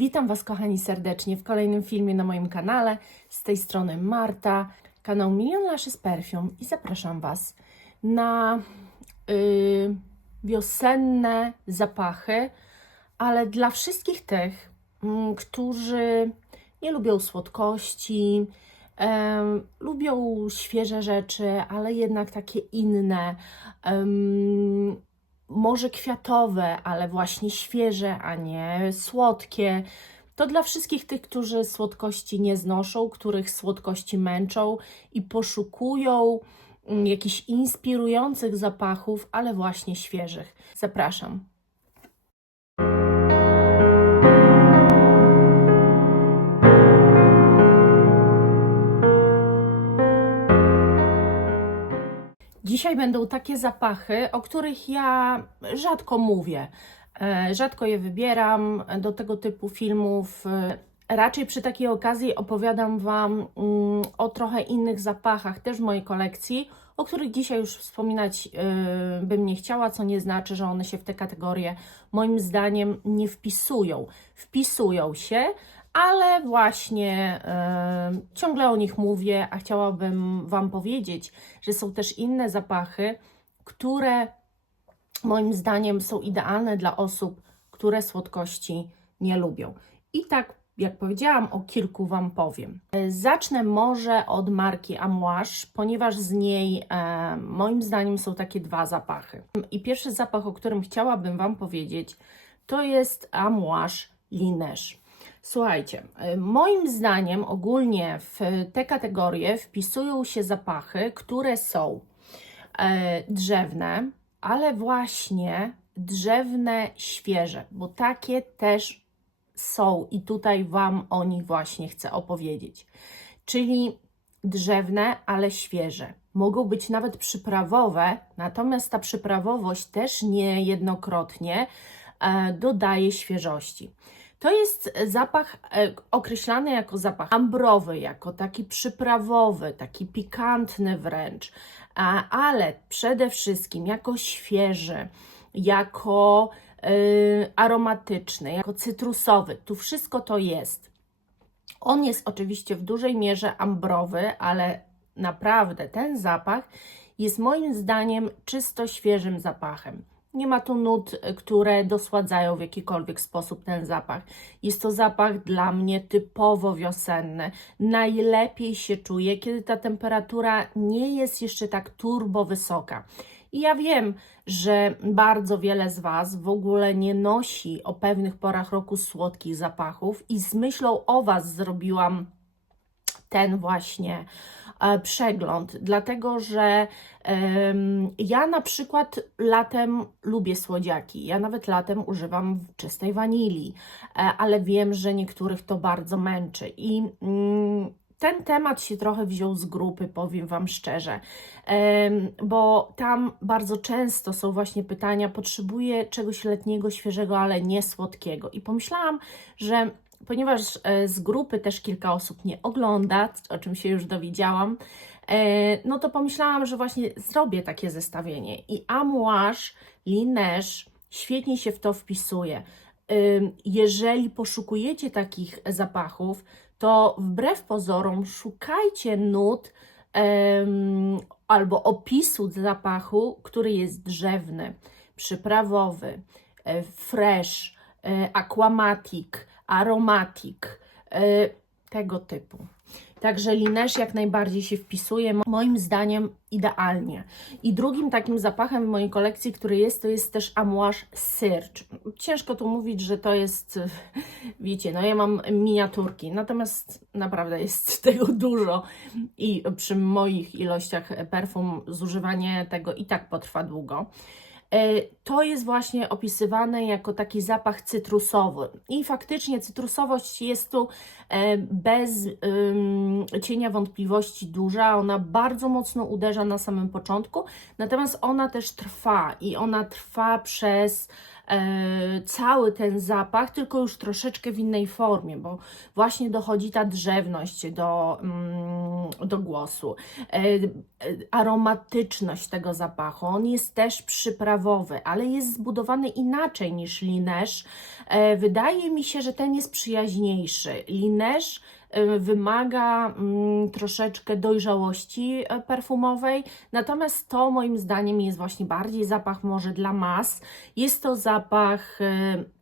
Witam Was, kochani, serdecznie w kolejnym filmie na moim kanale. Z tej strony Marta, kanał Milion Lashes Perfume i zapraszam Was na wiosenne zapachy, ale dla wszystkich tych, którzy nie lubią słodkości, lubią świeże rzeczy, ale jednak takie inne, może kwiatowe, ale właśnie świeże, a nie słodkie. To dla wszystkich tych, którzy słodkości nie znoszą, których słodkości męczą i poszukują jakichś inspirujących zapachów, ale właśnie świeżych. Zapraszam. Dzisiaj będą takie zapachy, o których ja rzadko mówię. Rzadko je wybieram do tego typu filmów. Raczej przy takiej okazji opowiadam Wam o trochę innych zapachach, też w mojej kolekcji, o których dzisiaj już wspominać bym nie chciała, co nie znaczy, że one się w te kategorie moim zdaniem nie wpisują. Wpisują się, ale właśnie ciągle o nich mówię, a chciałabym Wam powiedzieć, że są też inne zapachy, które moim zdaniem są idealne dla osób, które słodkości nie lubią. I tak, jak powiedziałam, o kilku Wam powiem. Zacznę może od marki Amouage, ponieważ z niej moim zdaniem są takie dwa zapachy. I pierwszy zapach, o którym chciałabym Wam powiedzieć, to jest Amouage Lineage. Słuchajcie, moim zdaniem ogólnie w te kategorie wpisują się zapachy, które są drzewne, ale właśnie drzewne świeże, bo takie też są i tutaj Wam o nich właśnie chcę opowiedzieć. Czyli drzewne, ale świeże. Mogą być nawet przyprawowe, natomiast ta przyprawowość też niejednokrotnie dodaje świeżości. To jest zapach określany jako zapach ambrowy, jako taki przyprawowy, taki pikantny wręcz, ale przede wszystkim jako świeży, jako aromatyczny, jako cytrusowy. Tu wszystko to jest. On jest oczywiście w dużej mierze ambrowy, ale naprawdę ten zapach jest moim zdaniem czysto świeżym zapachem. Nie ma tu nut, które dosładzają w jakikolwiek sposób ten zapach. Jest to zapach dla mnie typowo wiosenny. Najlepiej się czuję, kiedy ta temperatura nie jest jeszcze tak turbo wysoka. I ja wiem, że bardzo wiele z Was w ogóle nie nosi o pewnych porach roku słodkich zapachów i z myślą o Was zrobiłam ten właśnie przegląd, dlatego że ja na przykład latem lubię słodziaki, ja nawet latem używam czystej wanilii, ale wiem, że niektórych to bardzo męczy i ten temat się trochę wziął z grupy, powiem Wam szczerze, bo tam bardzo często są właśnie pytania, potrzebuję czegoś letniego, świeżego, ale nie słodkiego i pomyślałam, że ponieważ z grupy też kilka osób nie ogląda, o czym się już dowiedziałam, no to pomyślałam, że właśnie zrobię takie zestawienie. I Amouage Lineage świetnie się w to wpisuje. Jeżeli poszukujecie takich zapachów, to wbrew pozorom szukajcie nut albo opisu zapachu, który jest drzewny, przyprawowy, fresh, aquamatic, aromatik, tego typu. Także Lineage jak najbardziej się wpisuje, moim zdaniem idealnie. I drugim takim zapachem w mojej kolekcji, który jest, to jest też Amouage Search. Ciężko tu mówić, że to jest, wiecie, no ja mam miniaturki, natomiast naprawdę jest tego dużo i przy moich ilościach perfum zużywanie tego i tak potrwa długo. To jest właśnie opisywane jako taki zapach cytrusowy i faktycznie cytrusowość jest tu bez cienia wątpliwości duża, ona bardzo mocno uderza na samym początku, natomiast ona też trwa i ona trwa przez cały ten zapach, tylko już troszeczkę w innej formie, bo właśnie dochodzi ta drzewność do głosu. Aromatyczność tego zapachu, on jest też przyprawowy, ale jest zbudowany inaczej niż Lineage. Wydaje mi się, że ten jest przyjaźniejszy. Lineage wymaga troszeczkę dojrzałości perfumowej, natomiast to moim zdaniem jest właśnie bardziej zapach może dla mas. Jest to zapach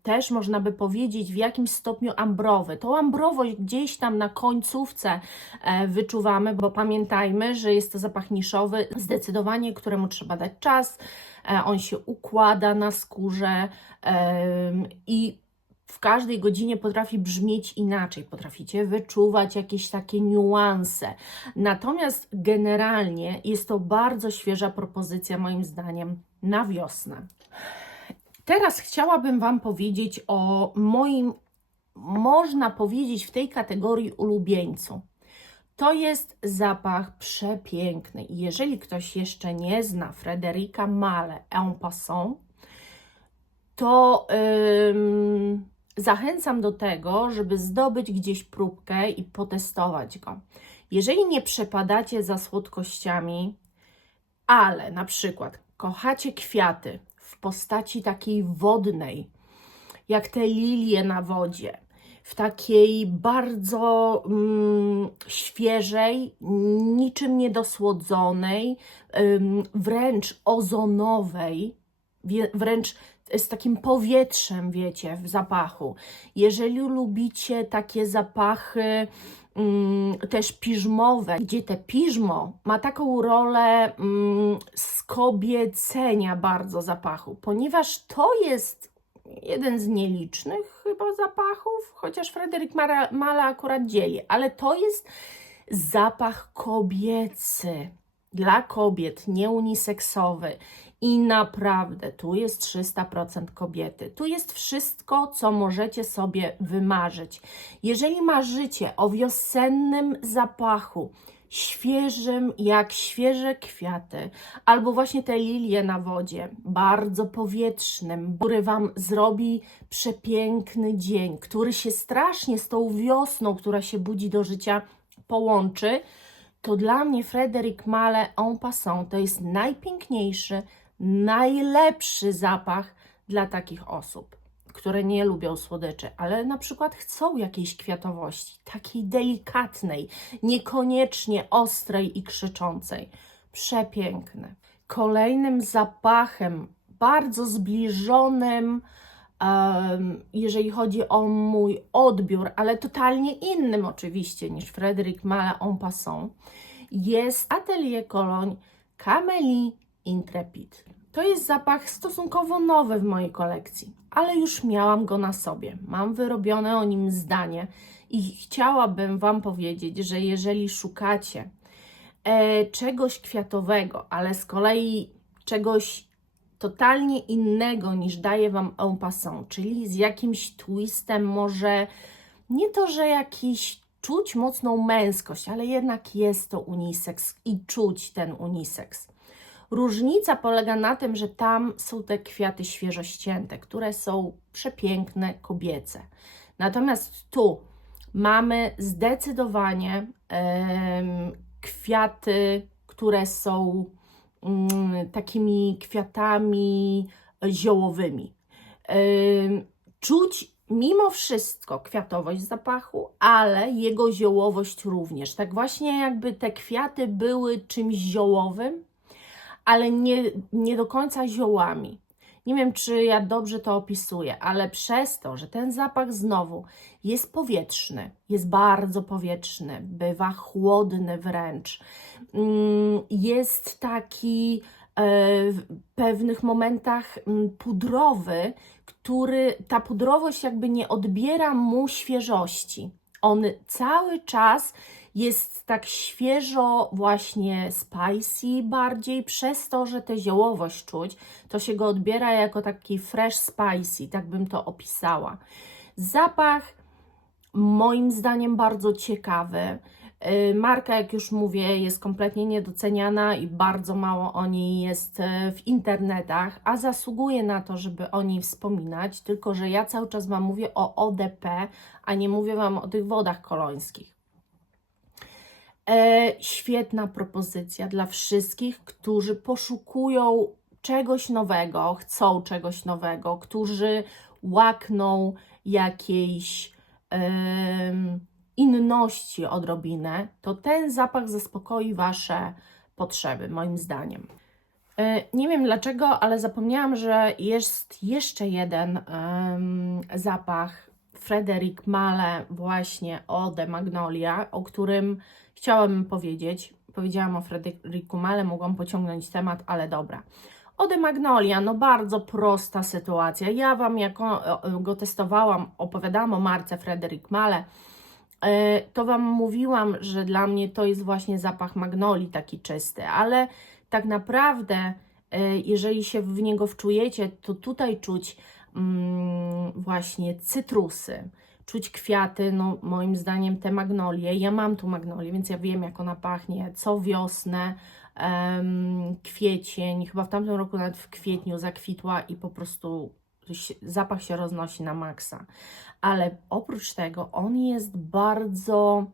też można by powiedzieć w jakimś stopniu ambrowy. Tą ambrowość gdzieś tam na końcówce wyczuwamy, bo pamiętajmy, że jest to zapach niszowy, zdecydowanie, któremu trzeba dać czas. On się układa na skórze i w każdej godzinie potrafi brzmieć inaczej, potraficie wyczuwać jakieś takie niuanse. Natomiast generalnie jest to bardzo świeża propozycja moim zdaniem na wiosnę. Teraz chciałabym Wam powiedzieć o moim, można powiedzieć w tej kategorii ulubieńcu. To jest zapach przepiękny. Jeżeli ktoś jeszcze nie zna Frédérica Malle En Passant, to zachęcam do tego, żeby zdobyć gdzieś próbkę i potestować go. Jeżeli nie przepadacie za słodkościami, ale na przykład kochacie kwiaty w postaci takiej wodnej, jak te lilie na wodzie, w takiej bardzo świeżej, niczym niedosłodzonej, wręcz ozonowej, wręcz z takim powietrzem, wiecie, w zapachu. Jeżeli lubicie takie zapachy też piżmowe, gdzie te piżmo ma taką rolę skobiecenia bardzo zapachu, ponieważ to jest jeden z nielicznych chyba zapachów, chociaż Frédéric Malle akurat dzieli, ale to jest zapach kobiecy, dla kobiet, nie uniseksowy. I naprawdę, tu jest 300% kobiety. Tu jest wszystko, co możecie sobie wymarzyć. Jeżeli marzycie o wiosennym zapachu, świeżym jak świeże kwiaty, albo właśnie te lilie na wodzie, bardzo powietrznym, który Wam zrobi przepiękny dzień, który się strasznie z tą wiosną, która się budzi do życia, połączy, to dla mnie Frédéric Malle En Passant to jest najpiękniejszy, najlepszy zapach dla takich osób, które nie lubią słodyczy, ale na przykład chcą jakiejś kwiatowości, takiej delikatnej, niekoniecznie ostrej i krzyczącej. Przepiękny. Kolejnym zapachem, bardzo zbliżonym, jeżeli chodzi o mój odbiór, ale totalnie innym oczywiście niż Frédéric Malle En Passant, jest Atelier Cologne Camélie Intrépide. To jest zapach stosunkowo nowy w mojej kolekcji, ale już miałam go na sobie. Mam wyrobione o nim zdanie i chciałabym Wam powiedzieć, że jeżeli szukacie czegoś kwiatowego, ale z kolei czegoś totalnie innego niż daje Wam En Passant, czyli z jakimś twistem, może nie to, że jakiś czuć mocną męskość, ale jednak jest to unisex i czuć ten unisex. Różnica polega na tym, że tam są te kwiaty świeżo ścięte, które są przepiękne, kobiece. Natomiast tu mamy zdecydowanie kwiaty, które są takimi kwiatami ziołowymi. Czuć mimo wszystko kwiatowość zapachu, ale jego ziołowość również. Tak właśnie jakby te kwiaty były czymś ziołowym, ale nie do końca ziołami. Nie wiem, czy ja dobrze to opisuję, ale przez to, że ten zapach znowu jest powietrzny, jest bardzo powietrzny, bywa chłodny wręcz, jest taki w pewnych momentach pudrowy, ta pudrowość jakby nie odbiera mu świeżości. On cały czas jest tak świeżo właśnie spicy bardziej, przez to, że tę ziołowość czuć, to się go odbiera jako taki fresh spicy, tak bym to opisała. Zapach moim zdaniem bardzo ciekawy. Marka, jak już mówię, jest kompletnie niedoceniana i bardzo mało o niej jest w internetach, a zasługuje na to, żeby o niej wspominać, tylko że ja cały czas Wam mówię o ODP, a nie mówię Wam o tych wodach kolońskich. Świetna propozycja dla wszystkich, którzy poszukują czegoś nowego, chcą czegoś nowego, którzy łakną jakiejś inności odrobinę, to ten zapach zaspokoi Wasze potrzeby, moim zdaniem. Nie wiem dlaczego, ale zapomniałam, że jest jeszcze jeden zapach Frédéric Malle, właśnie Eau de Magnolia, o którym chciałabym powiedzieć. Powiedziałam o Frédéricu Malle, mogłam pociągnąć temat, ale dobra. Eau de Magnolia, no bardzo prosta sytuacja. Ja Wam, jak go testowałam, opowiadałam o marce Frédéric Malle, to Wam mówiłam, że dla mnie to jest właśnie zapach magnolii, taki czysty, ale tak naprawdę, jeżeli się w niego wczujecie, to tutaj czuć właśnie cytrusy, czuć kwiaty, no moim zdaniem te magnolie. Ja mam tu magnolię, więc ja wiem, jak ona pachnie. Co wiosnę, kwiecień, chyba w tamtym roku nawet w kwietniu zakwitła i po prostu zapach się roznosi na maksa. Ale oprócz tego on jest bardzo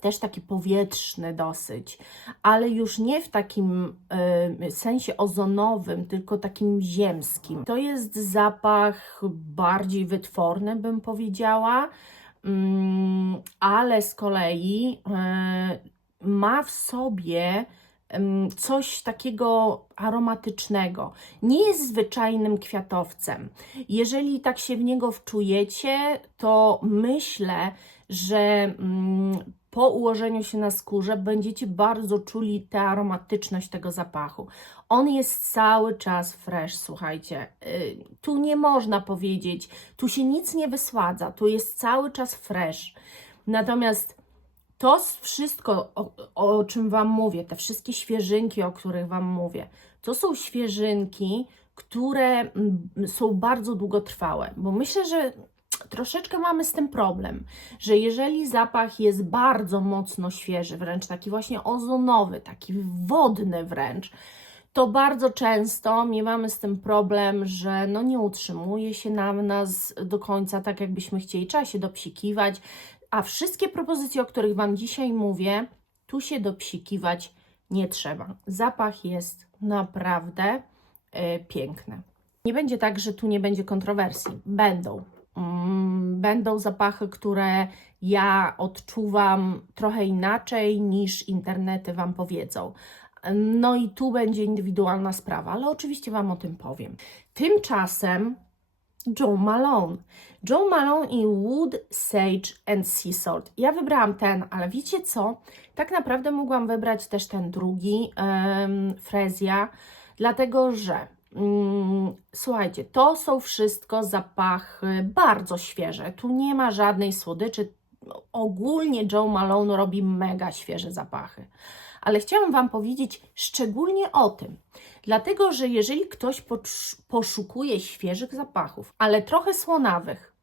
też taki powietrzny dosyć, ale już nie w takim sensie ozonowym, tylko takim ziemskim. To jest zapach bardziej wytworny, bym powiedziała, ale z kolei ma w sobie coś takiego aromatycznego. Nie jest zwyczajnym kwiatowcem. Jeżeli tak się w niego wczujecie, to myślę, że po ułożeniu się na skórze będziecie bardzo czuli tę aromatyczność tego zapachu. On jest cały czas fresh, słuchajcie. Tu nie można powiedzieć, tu się nic nie wysładza, tu jest cały czas fresh. Natomiast to wszystko, o czym Wam mówię, te wszystkie świeżynki, o których Wam mówię, to są świeżynki, które są bardzo długotrwałe, bo myślę, że troszeczkę mamy z tym problem, że jeżeli zapach jest bardzo mocno świeży, wręcz taki właśnie ozonowy, taki wodny wręcz, to bardzo często miewamy z tym problem, że no nie utrzymuje się na nas do końca tak, jakbyśmy chcieli, trzeba się dopsikiwać, a wszystkie propozycje, o których Wam dzisiaj mówię, tu się dopsikiwać nie trzeba. Zapach jest naprawdę piękny. Nie będzie tak, że tu nie będzie kontrowersji. Będą zapachy, które ja odczuwam trochę inaczej niż internety Wam powiedzą. No i tu będzie indywidualna sprawa, ale oczywiście Wam o tym powiem. Tymczasem Jo Malone. Jo Malone i Wood, Sage and Sea Salt. Ja wybrałam ten, ale wiecie co? Tak naprawdę mogłam wybrać też ten drugi, Frezja, dlatego że słuchajcie, to są wszystko zapachy bardzo świeże. Tu nie ma żadnej słodyczy. Ogólnie Jo Malone robi mega świeże zapachy. Ale chciałam Wam powiedzieć szczególnie o tym, dlatego że jeżeli ktoś poszukuje świeżych zapachów, ale trochę słonawych,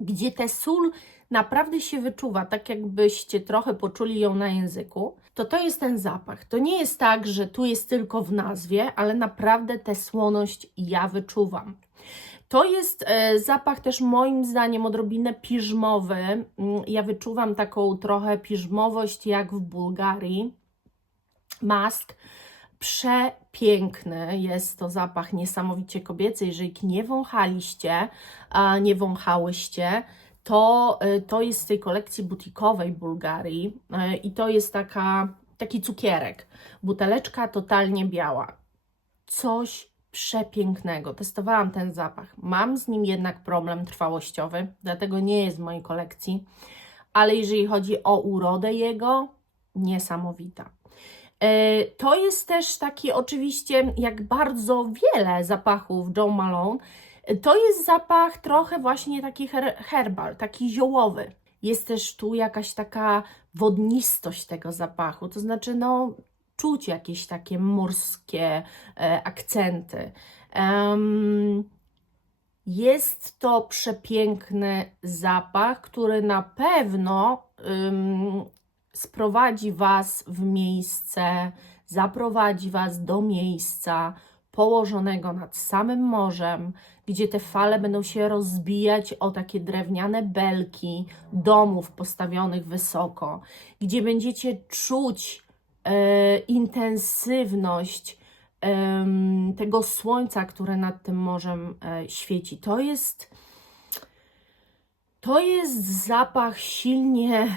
gdzie ta sól naprawdę się wyczuwa, tak jakbyście trochę poczuli ją na języku, to jest ten zapach. To nie jest tak, że tu jest tylko w nazwie, ale naprawdę tę słoność ja wyczuwam. To jest zapach też moim zdaniem odrobinę piżmowy. Ja wyczuwam taką trochę piżmowość jak w Bułgarii. Musk. Przepiękny jest to zapach, niesamowicie kobiecy. Jeżeli nie wąchaliście, nie wąchałyście, to jest z tej kolekcji butikowej Bułgarii i to jest taki cukierek. Buteleczka totalnie biała. Coś przepięknego. Testowałam ten zapach. Mam z nim jednak problem trwałościowy, dlatego nie jest w mojej kolekcji, ale jeżeli chodzi o urodę jego, niesamowita. To jest też taki oczywiście, jak bardzo wiele zapachów Jo Malone, to jest zapach trochę właśnie taki herbal, taki ziołowy. Jest też tu jakaś taka wodnistość tego zapachu, to znaczy no czuć jakieś takie morskie akcenty. Jest to przepiękny zapach, który na pewno sprowadzi Was w miejsce, zaprowadzi Was do miejsca położonego nad samym morzem, gdzie te fale będą się rozbijać o takie drewniane belki domów postawionych wysoko, gdzie będziecie czuć intensywność tego słońca, które nad tym morzem świeci. To jest zapach silnie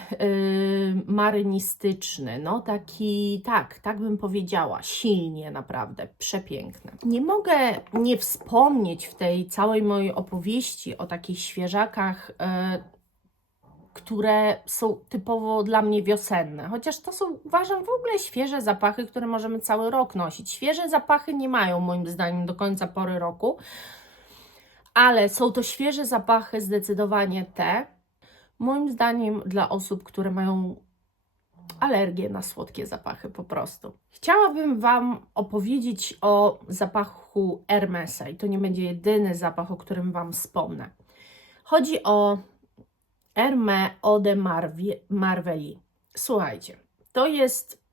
marynistyczny, no taki, tak bym powiedziała, silnie naprawdę, przepiękny. Nie mogę nie wspomnieć w tej całej mojej opowieści o takich świeżakach, które są typowo dla mnie wiosenne, chociaż to są, uważam, w ogóle świeże zapachy, które możemy cały rok nosić. Świeże zapachy nie mają moim zdaniem do końca pory roku, ale są to świeże zapachy zdecydowanie te, moim zdaniem dla osób, które mają alergię na słodkie zapachy po prostu. Chciałabym Wam opowiedzieć o zapachu Hermesa i to nie będzie jedyny zapach, o którym Wam wspomnę. Chodzi o Hermès Eau de Marveilles. Słuchajcie, to jest,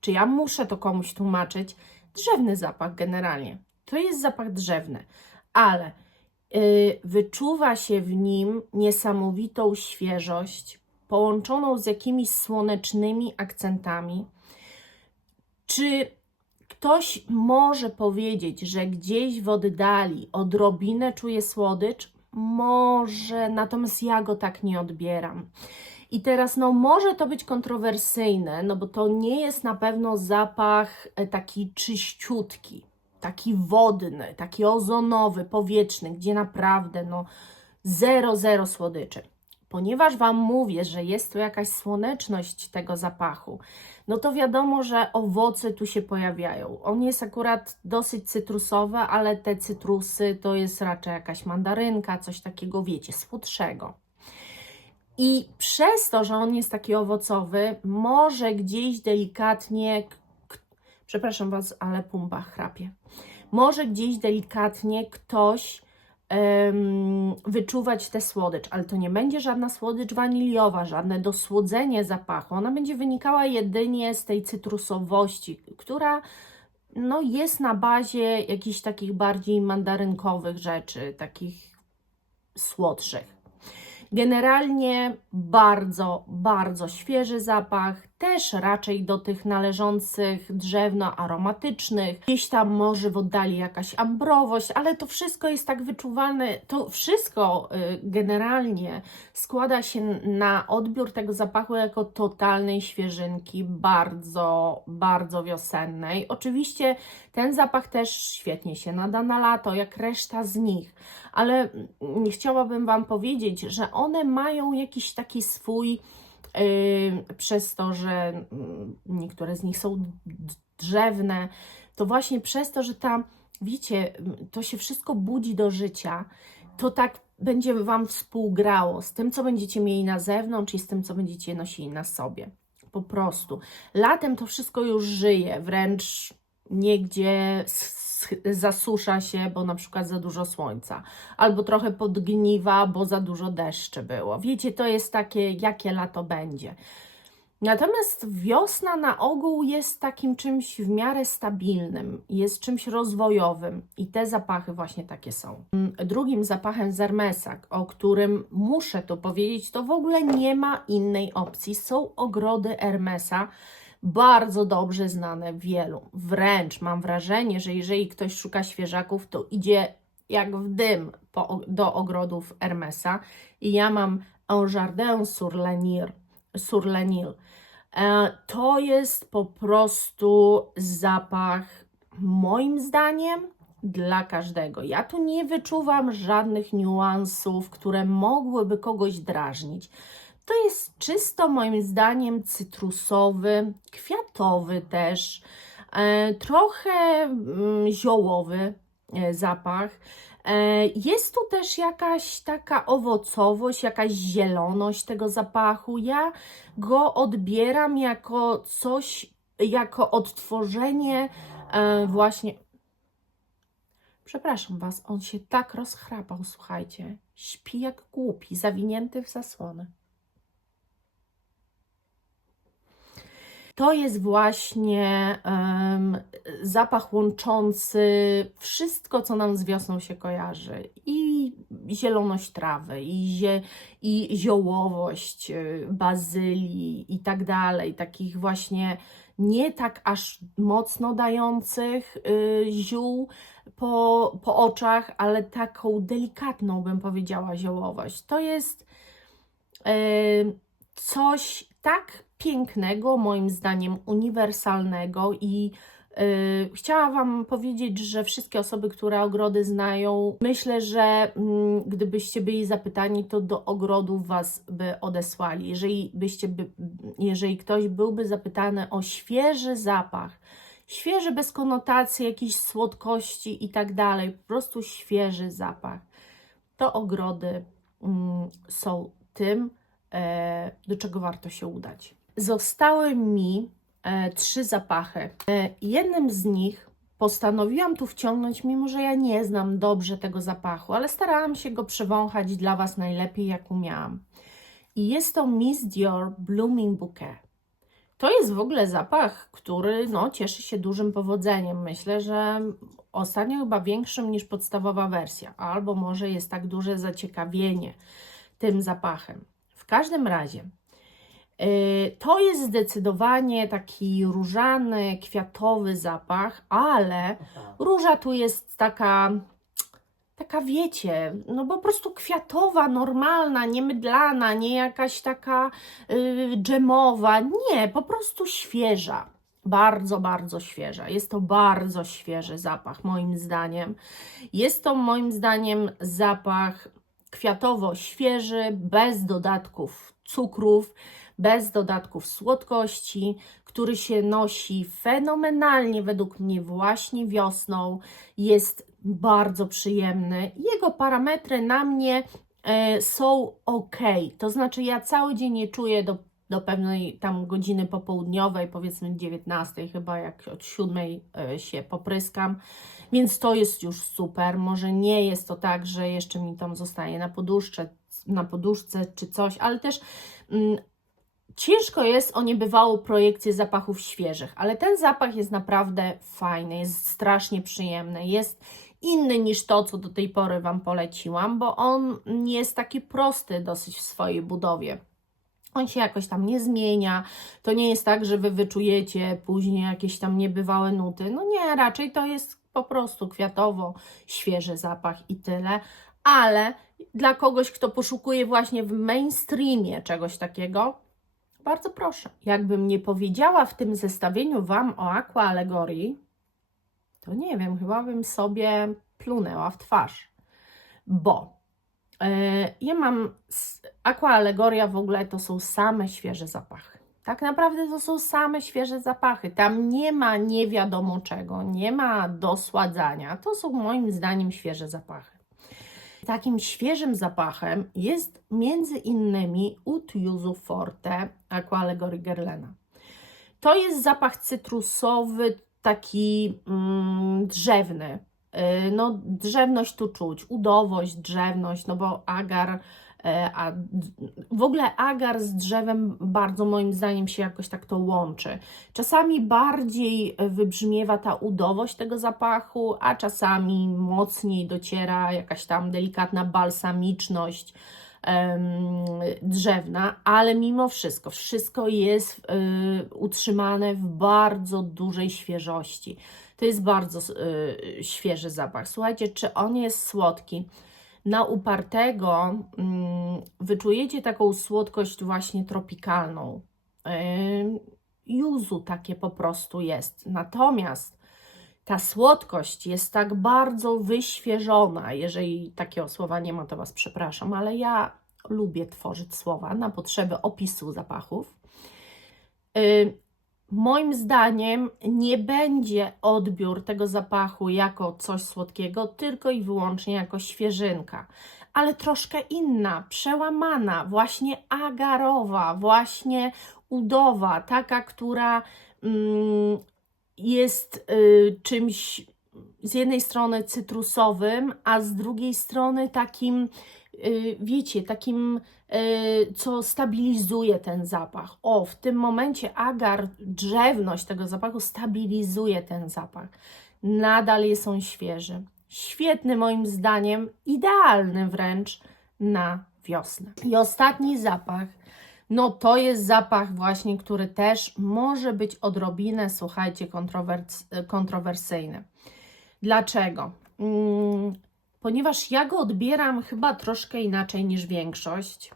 czy ja muszę to komuś tłumaczyć, drzewny zapach generalnie. To jest zapach drzewny, ale wyczuwa się w nim niesamowitą świeżość, połączoną z jakimiś słonecznymi akcentami. Czy ktoś może powiedzieć, że gdzieś w oddali odrobinę czuje słodycz? Może, natomiast ja go tak nie odbieram. I teraz, no może to być kontrowersyjne, no bo to nie jest na pewno zapach taki czyściutki, taki wodny, taki ozonowy, powietrzny, gdzie naprawdę no zero słodyczy. Ponieważ Wam mówię, że jest to jakaś słoneczność tego zapachu, no to wiadomo, że owoce tu się pojawiają. On jest akurat dosyć cytrusowy, ale te cytrusy to jest raczej jakaś mandarynka, coś takiego, wiecie, słodszego. I przez to, że on jest taki owocowy, może gdzieś delikatnie, przepraszam Was, ale pumba chrapie, może gdzieś delikatnie ktoś wyczuwać tę słodycz, ale to nie będzie żadna słodycz waniliowa, żadne dosłodzenie zapachu. Ona będzie wynikała jedynie z tej cytrusowości, która no, jest na bazie jakichś takich bardziej mandarynkowych rzeczy, takich słodszych. Generalnie bardzo świeży zapach, też raczej do tych należących drzewno-aromatycznych. Gdzieś tam może w oddali jakaś ambrowość, ale to wszystko jest tak wyczuwalne, to wszystko generalnie składa się na odbiór tego zapachu jako totalnej świeżynki, bardzo wiosennej. Oczywiście ten zapach też świetnie się nada na lato, jak reszta z nich, ale chciałabym Wam powiedzieć, że one mają jakiś taki swój, przez to, że niektóre z nich są drzewne, to właśnie przez to, że tam, wiecie, to się wszystko budzi do życia, to tak będzie Wam współgrało z tym, co będziecie mieli na zewnątrz i z tym, co będziecie nosili na sobie. Po prostu. Latem to wszystko już żyje, wręcz niegdzie zasusza się, bo na przykład za dużo słońca, albo trochę podgniwa, bo za dużo deszczy było. Wiecie, to jest takie, jakie lato będzie. Natomiast wiosna na ogół jest takim czymś w miarę stabilnym, jest czymś rozwojowym i te zapachy właśnie takie są. Drugim zapachem z Hermesa, o którym muszę tu powiedzieć, to w ogóle nie ma innej opcji. Są ogrody Hermesa, bardzo dobrze znane wielu. Wręcz mam wrażenie, że jeżeli ktoś szuka świeżaków, to idzie jak w dym do ogrodów Hermesa. I ja mam Un Jardin sur le Nil. To jest po prostu zapach, moim zdaniem, dla każdego. Ja tu nie wyczuwam żadnych niuansów, które mogłyby kogoś drażnić. To jest czysto, moim zdaniem, cytrusowy, kwiatowy też, trochę ziołowy zapach. Jest tu też jakaś taka owocowość, jakaś zieloność tego zapachu. Ja go odbieram jako coś, jako odtworzenie właśnie... Przepraszam Was, on się tak rozchrapał, słuchajcie. Śpi jak głupi, zawinięty w zasłony. To jest właśnie zapach łączący wszystko, co nam z wiosną się kojarzy. I zieloność trawy, i ziołowość, bazylii i tak dalej. Takich właśnie nie tak aż mocno dających ziół po oczach, ale taką delikatną, bym powiedziała, ziołowość. To jest coś tak pięknego, moim zdaniem uniwersalnego i chciałam Wam powiedzieć, że wszystkie osoby, które ogrody znają, myślę, że gdybyście byli zapytani, to do ogrodów Was by odesłali. Jeżeli ktoś byłby zapytany o świeży zapach, świeży bez konotacji jakiejś słodkości i tak dalej, po prostu świeży zapach, to ogrody są tym, do czego warto się udać. Zostały mi 3 zapachy. Jednym z nich postanowiłam tu wciągnąć, mimo że ja nie znam dobrze tego zapachu, ale starałam się go przewąchać dla Was najlepiej, jak umiałam. I jest to Miss Dior Blooming Bouquet. To jest w ogóle zapach, który cieszy się dużym powodzeniem. Myślę, że ostatnio chyba większym niż podstawowa wersja, albo może jest tak duże zaciekawienie tym zapachem. W każdym razie to jest zdecydowanie taki różany, kwiatowy zapach, ale róża tu jest taka wiecie, po prostu kwiatowa, normalna, nie mydlana, nie jakaś taka dżemowa, nie, po prostu świeża. Bardzo, bardzo świeża. Jest to bardzo świeży zapach, moim zdaniem. Jest to, moim zdaniem, zapach kwiatowo świeży, bez dodatków cukrów, bez dodatków słodkości, który się nosi fenomenalnie według mnie właśnie wiosną. Jest bardzo przyjemny. Jego parametry na mnie są ok. To znaczy ja cały dzień nie czuję do pewnej tam godziny popołudniowej, powiedzmy 19, chyba jak od 7 się popryskam, więc to jest już super. Może nie jest to tak, że jeszcze mi tam zostaje na poduszce czy coś, ale też ciężko jest o niebywałą projekcję zapachów świeżych, ale ten zapach jest naprawdę fajny, jest strasznie przyjemny, jest inny niż to, co do tej pory Wam poleciłam, bo on jest taki prosty dosyć w swojej budowie. On się jakoś tam nie zmienia, to nie jest tak, że Wy wyczujecie później jakieś tam niebywałe nuty. No nie, raczej to jest po prostu kwiatowo świeży zapach i tyle, ale dla kogoś, kto poszukuje właśnie w mainstreamie czegoś takiego, bardzo proszę. Jakbym nie powiedziała w tym zestawieniu Wam o Aqua Allegorii, to nie wiem, chyba bym sobie plunęła w twarz, bo ja mam Aqua Allegoria, w ogóle to są same świeże zapachy. Tak naprawdę to są same świeże zapachy. Tam nie ma nie wiadomo czego, nie ma dosładzania. To są moim zdaniem świeże zapachy. Takim świeżym zapachem jest między innymi Oud Yuzu Forte Aqua Allegorii Guerlaina. To jest zapach cytrusowy, taki drzewny. Drzewność tu czuć, udowość, drzewność, bo agar, w ogóle agar z drzewem bardzo moim zdaniem się jakoś tak to łączy. Czasami bardziej wybrzmiewa ta udowość tego zapachu, a czasami mocniej dociera jakaś tam delikatna balsamiczność drzewna, ale mimo wszystko jest utrzymane w bardzo dużej świeżości. To jest bardzo świeży zapach. Słuchajcie, czy on jest słodki? Na upartego wyczujecie taką słodkość właśnie tropikalną. Yuzu takie po prostu jest. Natomiast ta słodkość jest tak bardzo wyświeżona. Jeżeli takiego słowa nie ma, to Was przepraszam, ale ja lubię tworzyć słowa na potrzeby opisu zapachów. Moim zdaniem nie będzie odbiór tego zapachu jako coś słodkiego, tylko i wyłącznie jako świeżynka, ale troszkę inna, przełamana, właśnie agarowa, właśnie udowa, taka, która jest czymś z jednej strony cytrusowym, a z drugiej strony takim wiecie, takim, co stabilizuje ten zapach. O, w tym momencie agar, drzewność tego zapachu stabilizuje ten zapach. Nadal jest on świeży. Świetny moim zdaniem, idealny wręcz na wiosnę. I ostatni zapach, no to jest zapach właśnie, który też może być odrobinę, słuchajcie, kontrowersyjny. Dlaczego? Ponieważ ja go odbieram chyba troszkę inaczej niż większość,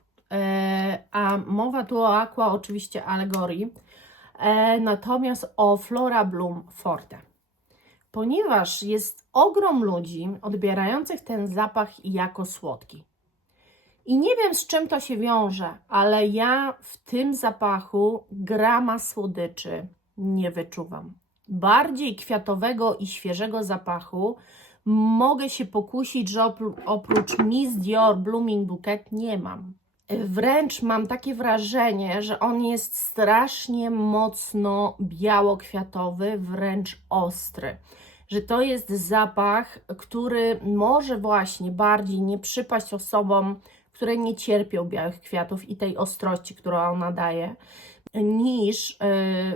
a mowa tu o Aqua, oczywiście alegorii, natomiast o Flora Bloom Forte. Ponieważ jest ogrom ludzi odbierających ten zapach jako słodki. I nie wiem, z czym to się wiąże, ale ja w tym zapachu grama słodyczy nie wyczuwam. Bardziej kwiatowego i świeżego zapachu mogę się pokusić, że oprócz Miss Dior Blooming Bouquet nie mam. Wręcz mam takie wrażenie, że on jest strasznie mocno biało-kwiatowy, wręcz ostry. Że to jest zapach, który może właśnie bardziej nie przypaść osobom, które nie cierpią białych kwiatów i tej ostrości, którą ona daje, niż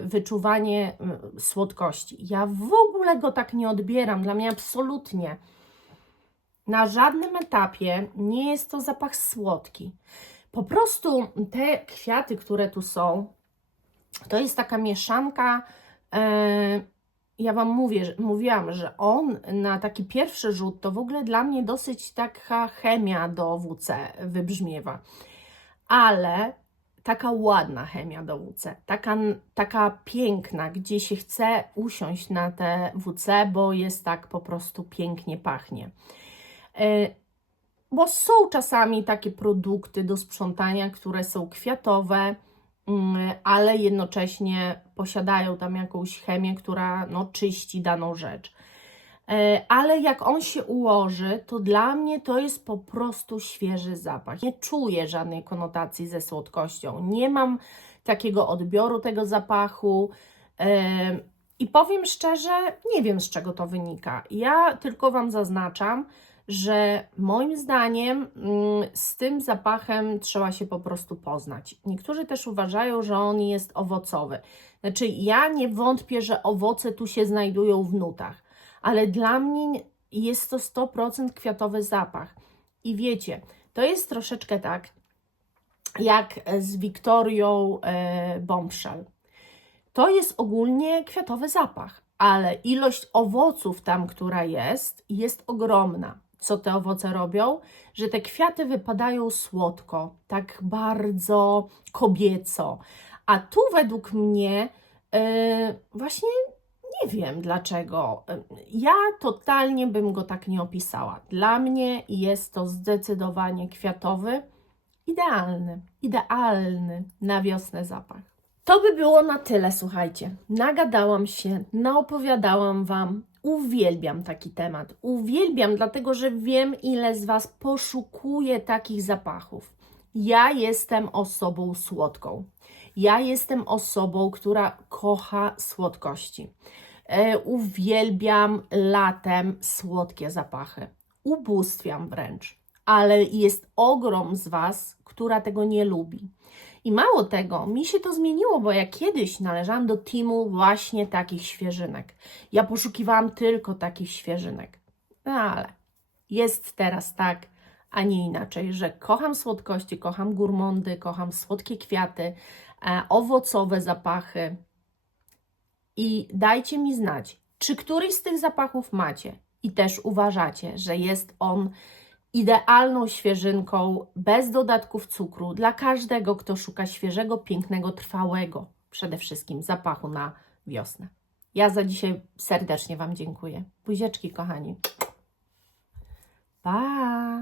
wyczuwanie słodkości. Ja w ogóle go tak nie odbieram. Dla mnie absolutnie na żadnym etapie nie jest to zapach słodki. Po prostu te kwiaty, które tu są, to jest taka mieszanka. Ja Wam mówiłam, że on na taki pierwszy rzut to w ogóle dla mnie dosyć taka chemia do WC wybrzmiewa. Ale taka ładna chemia do WC, taka piękna, gdzie się chce usiąść na te WC, bo jest tak po prostu pięknie pachnie. Bo są czasami takie produkty do sprzątania, które są kwiatowe, ale jednocześnie posiadają tam jakąś chemię, która no, czyści daną rzecz. Ale jak on się ułoży, to dla mnie to jest po prostu świeży zapach. Nie czuję żadnej konotacji ze słodkością. Nie mam takiego odbioru tego zapachu. I powiem szczerze, nie wiem, z czego to wynika. Ja tylko Wam zaznaczam, że moim zdaniem z tym zapachem trzeba się po prostu poznać. Niektórzy też uważają, że on jest owocowy. Znaczy, ja nie wątpię, że owoce tu się znajdują w nutach, ale dla mnie jest to 100% kwiatowy zapach. I wiecie, to jest troszeczkę tak, jak z Victorią Bombshell. To jest ogólnie kwiatowy zapach, ale ilość owoców tam, która jest ogromna. Co te owoce robią? Że te kwiaty wypadają słodko, tak bardzo kobieco. A tu według mnie właśnie nie wiem dlaczego. Ja totalnie bym go tak nie opisała. Dla mnie jest to zdecydowanie kwiatowy, idealny na wiosnę zapach. To by było na tyle, słuchajcie. Nagadałam się, naopowiadałam Wam. Uwielbiam taki temat. Uwielbiam, dlatego że wiem, ile z Was poszukuje takich zapachów. Ja jestem osobą słodką. Ja jestem osobą, która kocha słodkości. Uwielbiam latem słodkie zapachy. Ubóstwiam wręcz. Ale jest ogrom z Was, która tego nie lubi. I mało tego, mi się to zmieniło, bo ja kiedyś należałam do teamu właśnie takich świeżynek. Ja poszukiwałam tylko takich świeżynek. No ale jest teraz tak, a nie inaczej, że kocham słodkości, kocham gourmandy, kocham słodkie kwiaty, owocowe zapachy. I dajcie mi znać, czy któryś z tych zapachów macie i też uważacie, że jest on idealną świeżynką, bez dodatków cukru, dla każdego, kto szuka świeżego, pięknego, trwałego, przede wszystkim zapachu na wiosnę. Ja za dzisiaj serdecznie Wam dziękuję. Buzieczki, kochani. Pa!